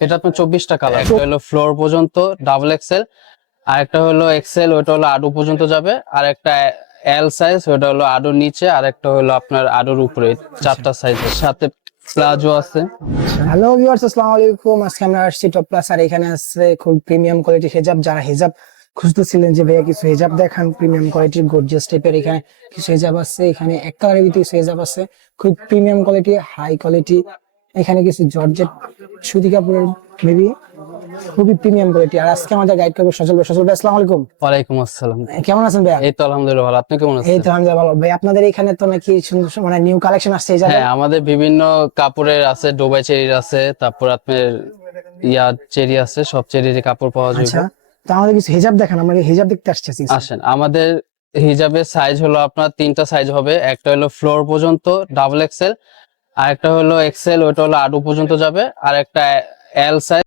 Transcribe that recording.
এটা আপনার চব্বিশটা কালার একটা হলো ফ্লোর পর্যন্ত ডাবল এক্সেল আর একটা হলো এক্সেল ওইটা হলো আডু পর্যন্ত যাবে। আর একটা এল সাইজ ওইটা হলো আডুর নিচে আর একটা হলো আপনার আডুর উপরে, চারটা সাইজের সাথে আলাইকুম। টপ প্লাস আর এখানে আছে খুব প্রিমিয়াম যারা খুঁজতেছিলেন যে ভাইয়া কিছু হেজাব দেখান প্রিমিয়াম কোয়ালিটির এখানে আছে। এখানে এক আছে। খুব প্রিমিয়াম কোয়ালিটি হাই কোয়ালিটি এখানে কিছু জর্জেট সুতি কাপড়ের মেবি খুবই প্রিমিয়াম কোয়ালিটি আর আজকে আমাদের গাইড করব সজল ভাই। সজল ভাই আসসালামু আলাইকুম। ওয়ালাইকুম আসসালাম। কেমন আছেন ভাইয়া? এই তো আলহামদুলিল্লাহ ভালো। আপনি কেমন আছেন? এই তো আলহামদুলিল্লাহ ভালো। ভাই আপনাদের এখানে তো নাকি সুন্দর মানে নিউ কালেকশন আসছে এই হ্যাঁ আমাদের বিভিন্ন কাপড়ের আছে ডোবাই চেরির আছে তারপর আপনার ইয়া চেরি আছে সব চেরির কাপড় পাওয়া আচ্ছা যাবে তো আমাদের কিছু হিজাব দেখান আমরা হিজাব দেখতে আসছি আসেন আমাদের হিজাবের সাইজ হলো আপনার তিনটা সাইজ হবে। একটা হলো ফ্লোর পর্যন্ত ডাবল এক্সেল আর একটা হলো এক্সেল ওইটা হলো আডু পর্যন্ত যাবে। আর একটা এল সাইজ